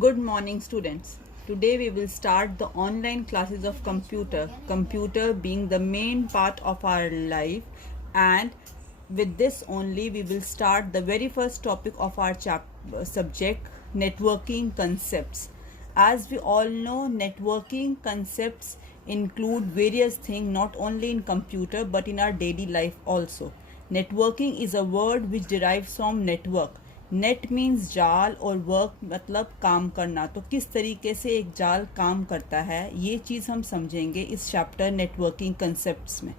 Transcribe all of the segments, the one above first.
Good morning, students. Today we will start the online classes of computer being the main part of our life, and with this only we will start the very first topic of our subject, networking concepts. As we all know, networking concepts include various things not only in computer but in our daily life also. Networking is a word which derives from network. Net means जाल और work मतलब काम करना। तो किस तरीके से एक जाल काम करता है ये चीज़ हम समझेंगे इस चैप्टर नेटवर्किंग कंसेप्ट्स में।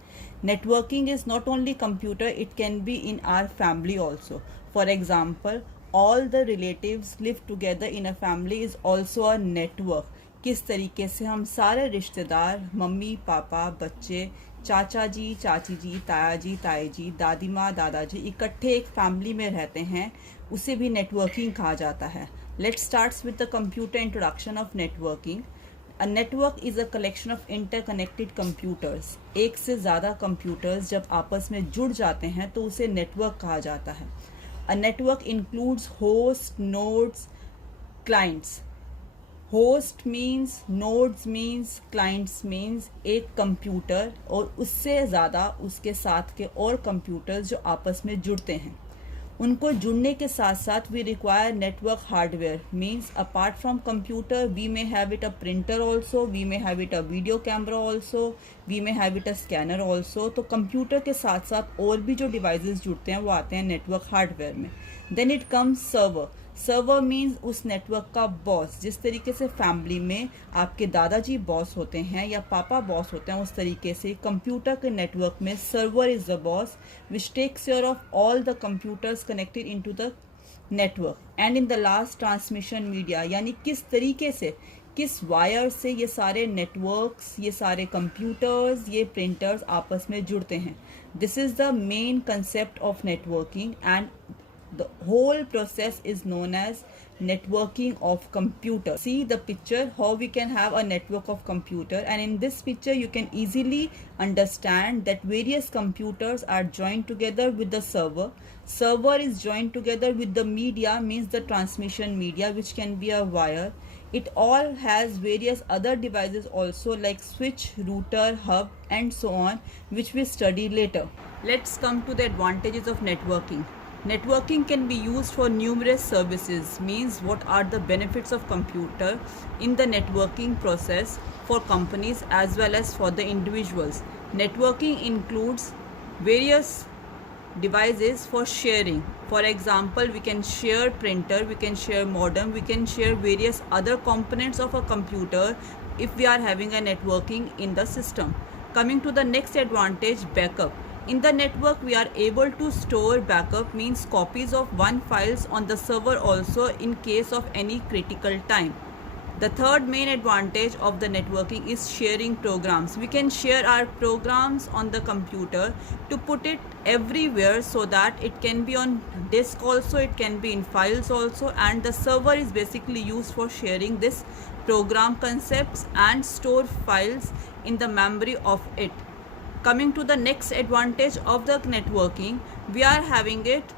Networking is not only computer, it can be in our family also. For example, all the relatives live together in a family is also a network. किस तरीके से हम सारे रिश्तेदार, मम्मी पापा, बच्चे, चाचा जी, चाची जी, ताया जी, ताई जी, दादी माँ, दादाजी इकट्ठे एक फैमिली में रहते हैं, उसे भी नेटवर्किंग कहा जाता है। Let's starts with the computer introduction of networking. A network is a collection of interconnected computers. एक से ज़्यादा कंप्यूटर्स जब आपस में जुड़ जाते हैं तो उसे नेटवर्क कहा जाता है। A network includes host, nodes, clients. Host means, nodes means, clients means एक कंप्यूटर और उससे ज़्यादा उसके साथ के और कंप्यूटर्स जो आपस में जुड़ते हैं। उनको जुड़ने के साथ साथ we require network hardware. Means apart from computer we may have it a printer also, we may have it a video camera also, we may have it a scanner also. तो कंप्यूटर के साथ साथ और भी जो devices जुड़ते हैं वो आते हैं नेटवर्क हार्डवेयर में। Then it comes server. Server means उस नेटवर्क का बॉस। जिस तरीके से फैमिली में आपके दादाजी बॉस होते हैं या पापा बॉस होते हैं, उस तरीके से कंप्यूटर के नेटवर्क में server is the boss which takes care of all the computers connected into the network. And in the last transmission media, यानी किस तरीके से, किस वायर से ये सारे नेटवर्क्स, ये सारे कंप्यूटर्स, ये प्रिंटर्स आपस में जुड़ते हैं। This is the main concept of networking and the whole process is known as networking of computer. See the picture how we can have a network of computer, and in this picture you can easily understand that various computers are joined together with the server. Server is joined together with the media, means the transmission media, which can be a wire. It all has various other devices also like switch, router, hub and so on, which we study later. Let's come to the advantages of networking. Networking can be used for numerous services. Means what are the benefits of computer in the networking process for companies as well as for the individuals. Networking includes various devices for sharing. For example, we can share printer, we can share modem, we can share various other components of a computer if we are having a networking in the system. Coming to the next advantage, backup. In the network we are able to store backup, means copies of one files on the server also in case of any critical time. The third main advantage of the networking is sharing programs. We can share our programs on the computer to put it everywhere so that it can be on disk also, it can be in files also, and the server is basically used for sharing this program concepts and store files in the memory of it. Coming to the next advantage of the networking, we are having it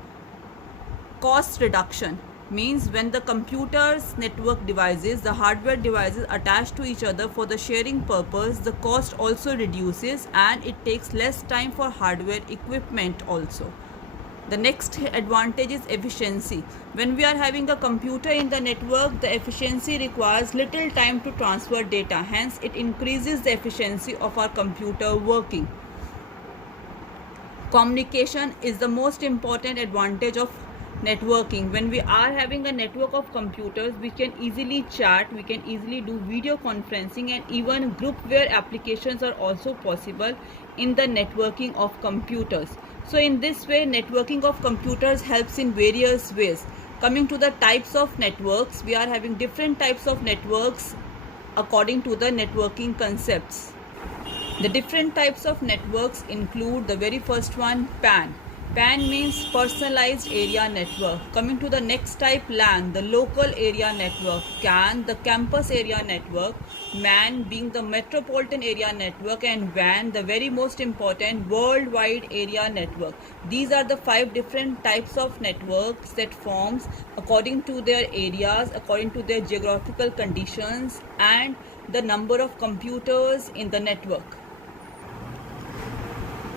cost reduction. Means when the computer's network devices, the hardware devices attached to each other for the sharing purpose, the cost also reduces and it takes less time for hardware equipment also. The next advantage is efficiency. When we are having a computer in the network, the efficiency requires little time to transfer data. Hence, it increases the efficiency of our computer working. Communication is the most important advantage of networking. When we are having a network of computers, we can easily chat, we can easily do video conferencing, and even groupware applications are also possible in the networking of computers. So in this way, networking of computers helps in various ways. Coming to the types of networks, we are having different types of networks according to the networking concepts. The different types of networks include the very first one, PAN. PAN means personalized area network. Coming to the next type, LAN, the local area network. CAN, the campus area network. MAN being the metropolitan area network, and WAN, the very most important, worldwide area network. These are the 5 different types of networks that forms according to their areas, according to their geographical conditions, and the number of computers in the network.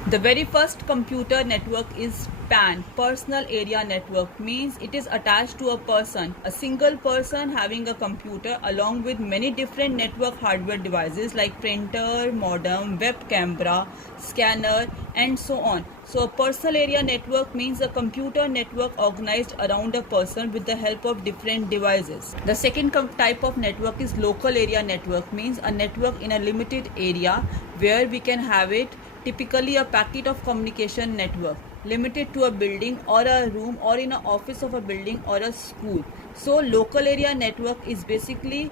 The very first computer network is PAN, personal area network, means it is attached to a person, a single person having a computer along with many different network hardware devices like printer, modem, web camera, scanner, and so on. So a personal area network means a computer network organized around a person with the help of different devices. The second type of network is local area network, means a network in a limited area where we can have it typically a packet of communication network limited to a building or a room or in an office of a building or a school. So local area network is basically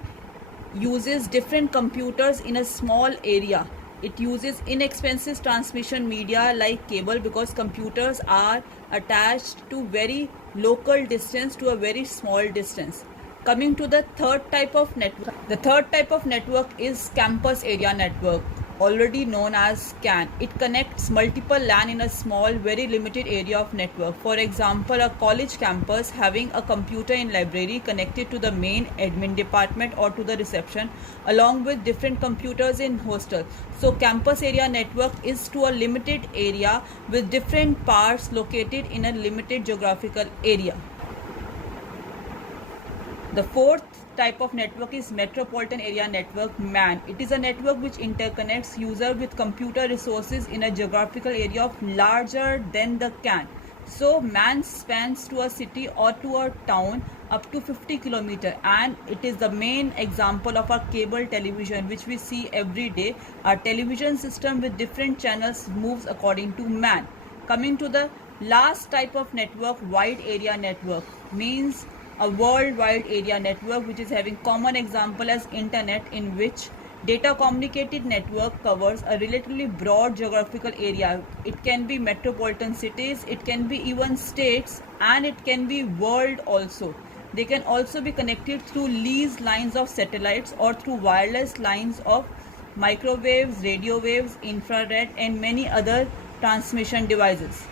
uses different computers in a small area. It uses inexpensive transmission media like cable because computers are attached to very local distance, to a very small distance. Coming to the third type of network. The third type of network is campus area network, already known as CAN. It connects multiple LAN in a small, very limited area of network. For example, a college campus having a computer in library connected to the main admin department or to the reception, along with different computers in hostel. So campus area network is to a limited area with different parts located in a limited geographical area. The fourth type of network is metropolitan area network, MAN. It is a network which interconnects user with computer resources in a geographical area of larger than the CAN. So MAN spans to a city or to a town up to 50 kilometers, and it is the main example of our cable television which we see every day. Our television system with different channels moves according to MAN. Coming to the last type of network, wide area network, means a worldwide area network which is having common example as internet, in which data communicated network covers a relatively broad geographical area. It can be metropolitan cities, it can be even states, and it can be world also. They can also be connected through leased lines of satellites or through wireless lines of microwaves, radio waves, infrared, and many other transmission devices.